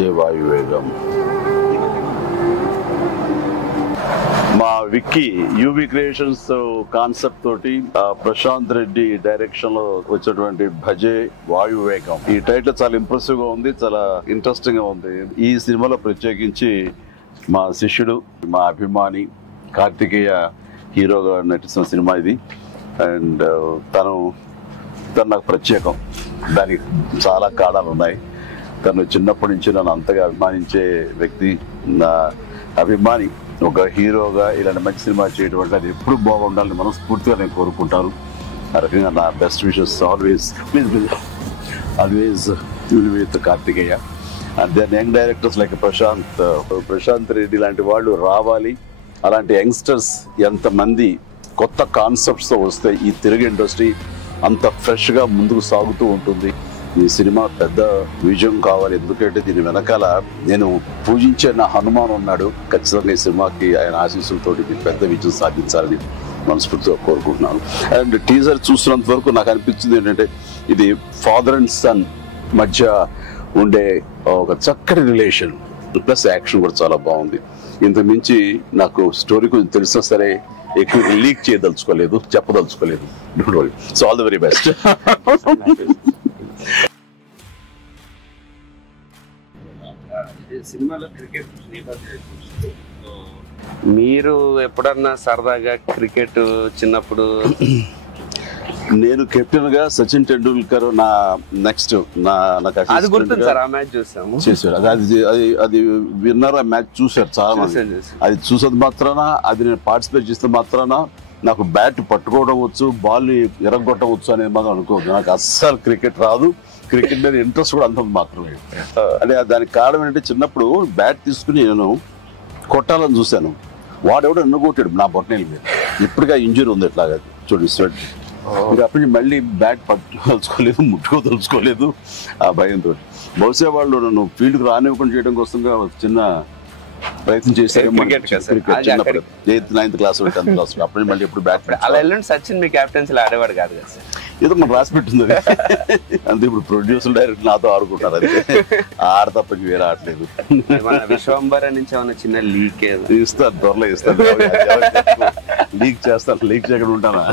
భజే వాయువేగం. మా Vicky UV creations concept తోటి Prashanth Reddy direction లో వచ్చినటువంటి భజే వాయువేగం. ఈ టైటిల్ చాలా ఇంప్రెసివ్ గా ఉంది, చాలా ఇంట్రెస్టింగ్ గా ఉంది. ఈ సినిమాలో ప్రత్యేకించి మా శిష్యుడు, మా అభిమాని కార్తికేయ హీరోగా నటిస్తున్న సినిమా ఇది. అండ్ తను నాకు ప్రత్యేకం. దానికి చాలా కారణాలు ఉన్నాయి. తను చిన్నప్పటి నుంచి నన్ను అంతగా అభిమానించే వ్యక్తి, నా అభిమాని. ఒక హీరోగా ఇలాంటి మంచి సినిమా చేయడం అంటే అది ఎప్పుడు బాగుండాలని మనస్ఫూర్తిగా నేను కోరుకుంటాను. ఆ రకంగా నా best wishes always with Karthikeya. And then young directors like Prashanth Reddy లాంటి వాళ్ళు రావాలి. అలాంటి యంగ్స్టర్స్ ఎంతమంది కొత్త కాన్సెప్ట్స్తో వస్తే ఈ తెలుగు ఇండస్ట్రీ అంత ఫ్రెష్గా ముందుకు సాగుతూ ఉంటుంది. ఈ సినిమా పెద్ద విజయం కావాలి. ఎందుకంటే దీని వెనకాల నేను పూజించే నా హనుమాన్ ఉన్నాడు. ఖచ్చితంగా ఈ సినిమాకి ఆయన ఆశీస్సులతో పెద్ద విజయం సాధించాలని మనస్ఫూర్తిగా కోరుకుంటున్నాను. అండ్ టీజర్ చూస్తున్నంత వరకు నాకు అనిపించింది ఏంటంటే ఇది ఫాదర్ అండ్ సన్ మధ్య ఉండే ఒక చక్కటి రిలేషన్, ప్లస్ యాక్షన్ కూడా చాలా బాగుంది. ఇంతకు మించి నాకు స్టోరీ కొంచెం తెలిసినా సరే ఎక్కువ లీక్ చేయదలుచుకోలేదు, చెప్పదలుచుకోలేదు. Don't worry. So all the very best. సినిమాలో క్రికెట్ మీరు ఎప్పుడన్నా సరదాగా క్రికెట్ చిన్నప్పుడు? నేను కెప్టెన్ గా సచిన్ టెండూల్కర్ నా నెక్స్ట్ అది గుర్తుంది సార్. ఆ మ్యాచ్ చూసాము, చేశారు. అది విన్నర్. ఆ మ్యాచ్ చూశారు చాలా మంది. అది చూసేది మాత్రాన, అది నేను పార్టిసిపేట్ చేస్తే మాత్రాన నాకు బ్యాట్ పట్టుకోవడం వచ్చు, బాల్ ఎరగొట్టవచ్చు అనేది మాత్రం అనుకోవద్దు. నాకు అస్సలు క్రికెట్ రాదు. క్రికెట్ మీద ఇంట్రెస్ట్ కూడా అంత మాత్రమే. అంటే దానికి కారణం ఏంటంటే చిన్నప్పుడు బ్యాట్ తీసుకుని నేను కొట్టాలని చూశాను. వాడెవడో ఎన్నుకొట్టాడు నా బొట్టనేల మీద. ఇప్పటికే ఇంజరీ ఉంది ఎట్లాగా చూడండి స్వెట్. ఇంకా అప్పటి నుంచి మళ్ళీ బ్యాట్ పట్టుకోదలుచుకోలేదు, ముట్టుకోదలుచుకోలేదు ఆ భయంతో. బహుశా వాళ్ళు నన్ను ఫీల్డ్కి రానివ్వకుండా చేయడం కోసం చిన్న ప్రయత్నం చేశారు. చిన్నప్పుడు 8th 9th class 10th class అప్పుడు మళ్ళీ ఎప్పుడు బ్యాట్. అలా వెళ్ళండి. సచిన్ మీ క్యాప్టెన్సీలో ఆడేవాడు కాదు కదా సార్? ఏదో మనం రాసి పెట్టింది అంతే. ఇప్పుడు ప్రొడ్యూసర్ డైరెక్ట్ నాతో ఆడుకుంటారు. అది ఆడ తప్ప వేరే ఆడలేదు. విశ్వంబర నుంచి ఏమన్నా చిన్న లీక్ ఇస్తారు, త్వరలో ఇస్తారు. లీక్ చేస్తారు, లీక్ చేయకుండా ఉంటానా?